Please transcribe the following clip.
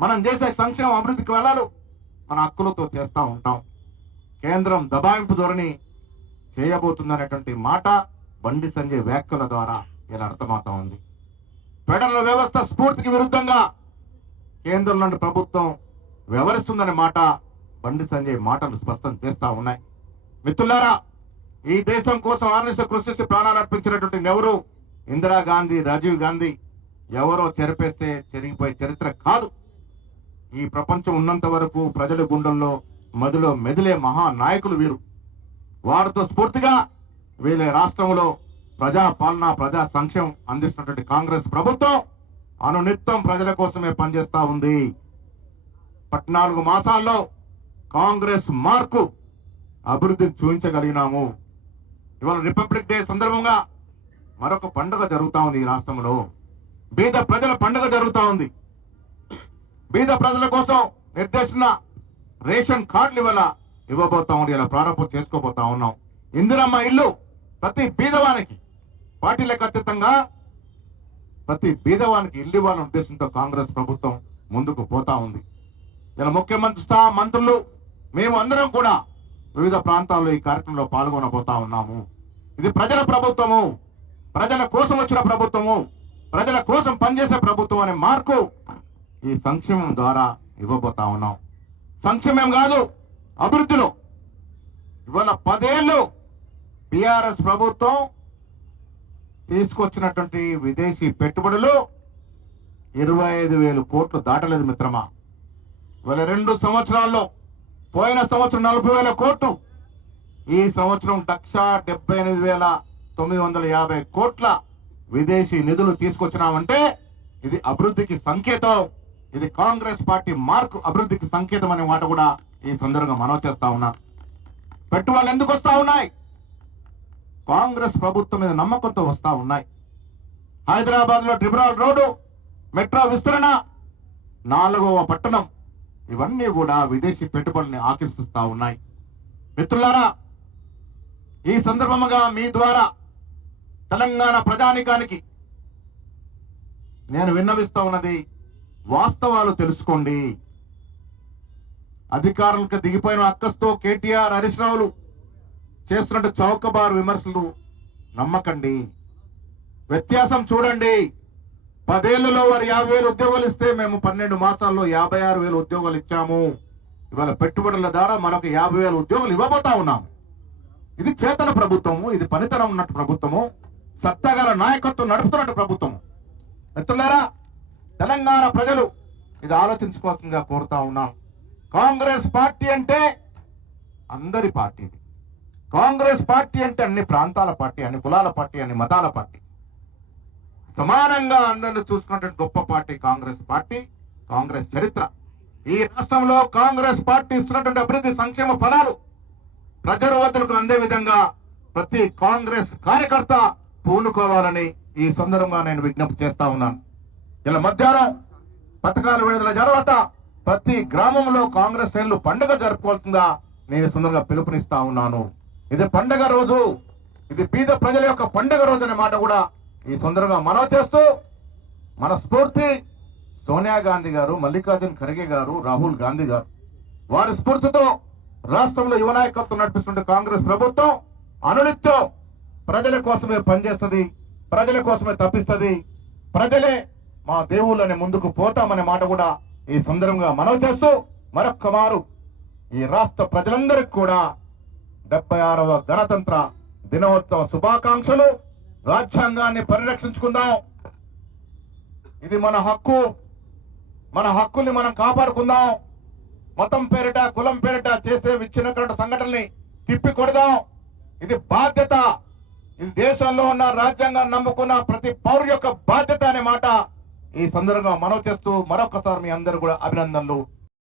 మనం చేసే సంక్షేమ అభివృద్ధికి వెళ్ళాలి మన హక్కులతో చేస్తూ ఉంటాం. కేంద్రం దబాయింపు ధోరణి చేయబోతుందనేటువంటి మాట బండి సంజయ్ వ్యాఖ్యల ద్వారా ఇలా అర్థమవుతా ఉంది. ఫెడరల్ వ్యవస్థ స్ఫూర్తికి విరుద్ధంగా కేంద్రం నుండి ప్రభుత్వం వ్యవహరిస్తుందనే మాట బండి సంజయ్ మాటలు స్పష్టం చేస్తా ఉన్నాయి. మిత్రులారా, ఈ దేశం కోసం ఆర్నిశ కృషి ప్రాణాలు అర్పించినటువంటి నెహ్రూ, ఇందిరాగాంధీ, రాజీవ్ గాంధీ ఎవరో చెరిపేస్తే చెరిగిపోయే చరిత్ర కాదు. ఈ ప్రపంచం ఉన్నంత వరకు ప్రజల గుండెల్లో మదిలో మెదిలే మహానాయకులు వీరు. వారితో స్ఫూర్తిగా వీళ్ళ రాష్ట్రంలో ప్రజా పాలన, ప్రజా సంక్షేమం అందిస్తున్నటువంటి కాంగ్రెస్ ప్రభుత్వం అనునిత్యం ప్రజల కోసమే పనిచేస్తా ఉంది. 14 మాసాల్లో కాంగ్రెస్ మార్కు అభివృద్ధిని చూపించగలిగినాము. ఇవాళ రిపబ్లిక్ డే సందర్భంగా మరొక పండుగ జరుగుతా ఉంది. ఈ రాష్ట్రంలో బీద ప్రజల పండుగ జరుగుతా ఉంది. బీద ప్రజల కోసం నిర్దేశించిన రేషన్ కార్డులు ఇవాళ ఇవ్వబోతా ఉంది. ఇలా ప్రారంభం చేసుకోబోతా ఉన్నాం. ఇందిరమ్మ ఇల్లు ప్రతి బీదవానికి పార్టీలకు అతీతంగా ప్రతి బీదవానికి ఇల్లు ఇవ్వాలనే ఉద్దేశంతో కాంగ్రెస్ ప్రభుత్వం ముందుకు పోతా ఉంది. ఇలా ముఖ్యమంత్రి స్థాయి మంత్రులు మేము అందరం కూడా వివిధ ప్రాంతాల్లో ఈ కార్యక్రమంలో పాల్గొనబోతా ఉన్నాము. ఇది ప్రజల ప్రభుత్వము, ప్రజల కోసం వచ్చిన ప్రభుత్వము, ప్రజల కోసం పనిచేసే ప్రభుత్వం అనే మార్కు ఈ సంక్షేమం ద్వారా ఇవ్వబోతా ఉన్నాం. సంక్షేమం కాదు, అభివృద్ధిలో ఇవాళ 10 ఏళ్ళు టిఆర్ఎస్ ప్రభుత్వం తీసుకొచ్చినటువంటి విదేశీ పెట్టుబడులు 25,000 కోట్లు దాటలేదు మిత్రమా. ఇవాళ 2 సంవత్సరాల్లో పోయిన సంవత్సరం 40,000 కోట్లు, ఈ సంవత్సరం 1,78,950 కోట్ల విదేశీ నిధులు తీసుకొచ్చినామంటే ఇది అభివృద్ధికి సంకేతం. ఇది కాంగ్రెస్ పార్టీ మార్కు అభివృద్ధికి సంకేతం అనే మాట కూడా ఈ సందర్భంగా మనవి చేస్తా ఉన్నా. పెట్టుబడులు ఎందుకు వస్తా ఉన్నాయి? కాంగ్రెస్ ప్రభుత్వం మీద నమ్మకంతో వస్తా ఉన్నాయి. హైదరాబాద్ లో ట్రిబ్యునల్ రోడ్డు, మెట్రో విస్తరణ, 4వ పట్టణం, ఇవన్నీ కూడా విదేశీ పెట్టుబడుల్ని ఆకర్షిస్తా ఉన్నాయి. మిత్రులారా, ఈ సందర్భంగా మీ ద్వారా తెలంగాణ ప్రజానికానికి నేను విన్నవిస్తా ఉన్నది, వాస్తవాలు తెలుసుకోండి. అధికారులకు దిగిపోయిన అక్కస్తో కేటీఆర్, హరీష్ రావులు చేస్తున్నట్టు చౌకబారు విమర్శలు నమ్మకండి. వ్యత్యాసం చూడండి. 10 ఏళ్లలో వారు 50,000 ఉద్యోగాలు ఇస్తే మేము 12 మాసాల్లో 56,000 ఉద్యోగాలు ఇచ్చాము. ఇవాళ పెట్టుబడుల ద్వారా మరొక 50,000 ఉద్యోగాలు ఇవ్వబోతా ఉన్నాము. ఇది చేతన ప్రభుత్వము, ఇది పనితనం ఉన్నట్టు ప్రభుత్వము, సత్తాగల నాయకత్వం నడుపుతున్నట్టు ప్రభుత్వము. మిత్రులారా, తెలంగాణ ప్రజలు ఇది ఆలోచించుకోవాల్సిందిగా కోరుతా ఉన్నాను. కాంగ్రెస్ పార్టీ అంటే అందరి పార్టీ. కాంగ్రెస్ పార్టీ అంటే అన్ని ప్రాంతాల పార్టీ, అన్ని కులాల పార్టీ, అన్ని మతాల పార్టీ, సమానంగా అందరిని చూసుకున్నటువంటి గొప్ప పార్టీ కాంగ్రెస్ పార్టీ. కాంగ్రెస్ చరిత్ర, ఈ రాష్ట్రంలో కాంగ్రెస్ పార్టీ ఇస్తున్నటువంటి అభివృద్ధి సంక్షేమ ఫలాలు ప్రజారోధులకు అందే విధంగా ప్రతి కాంగ్రెస్ కార్యకర్త పూనుకోవాలని ఈ సందర్భంగా నేను విజ్ఞప్తి చేస్తా ఉన్నాను. ఇలా మధ్యాహ్నం పథకాలు విడుదల తర్వాత ప్రతి గ్రామంలో కాంగ్రెస్ శ్రేణులు పండుగ జరుపుకోవాల్సిందిగా నేను ఈ సందర్భంగా పిలుపునిస్తా ఉన్నాను. ఇది పండుగ రోజు, ఇది బీద ప్రజల యొక్క పండుగ రోజు అనే మాట కూడా ఈ సందర్భంగా మనవి చేస్తూ, మన స్ఫూర్తి సోనియా గాంధీ గారు, మల్లికార్జున్ ఖర్గే గారు, రాహుల్ గాంధీ గారు, వారి స్ఫూర్తితో రాష్ట్రంలో యువ నాయకత్వం నడిపిస్తున్న కాంగ్రెస్ ప్రభుత్వం అనునిత్యం ప్రజల కోసమే పనిచేస్తుంది, ప్రజల కోసమే తప్పిస్తుంది, ప్రజలే మా దేవుళ్ళని ముందుకు పోతామనే మాట కూడా ఈ సందర్భంగా మనవి చేస్తూ, మరొక్క మారు ఈ రాష్ట్ర ప్రజలందరికీ కూడా 76వ గణతంత్ర దినోత్సవ శుభాకాంక్షలు. రాజ్యాంగాన్ని పరిరక్షించుకుందాం. ఇది మన హక్కు. మన హక్కుల్ని మనం కాపాడుకుందాం. మతం పేరిట, కులం పేరిట చేసే విచ్ఛిన్నకరణ సంఘటనల్ని తిప్పి కొడదాం. ఇది బాధ్యత. ఇది దేశంలో ఉన్న రాజ్యాంగాన్ని నమ్ముకున్న ప్రతి పౌరు యొక్క బాధ్యత అనే మాట ఈ సందర్భంగా మనవి చేస్తూ మరొకసారి మీ అందరూ కూడా అభినందనలు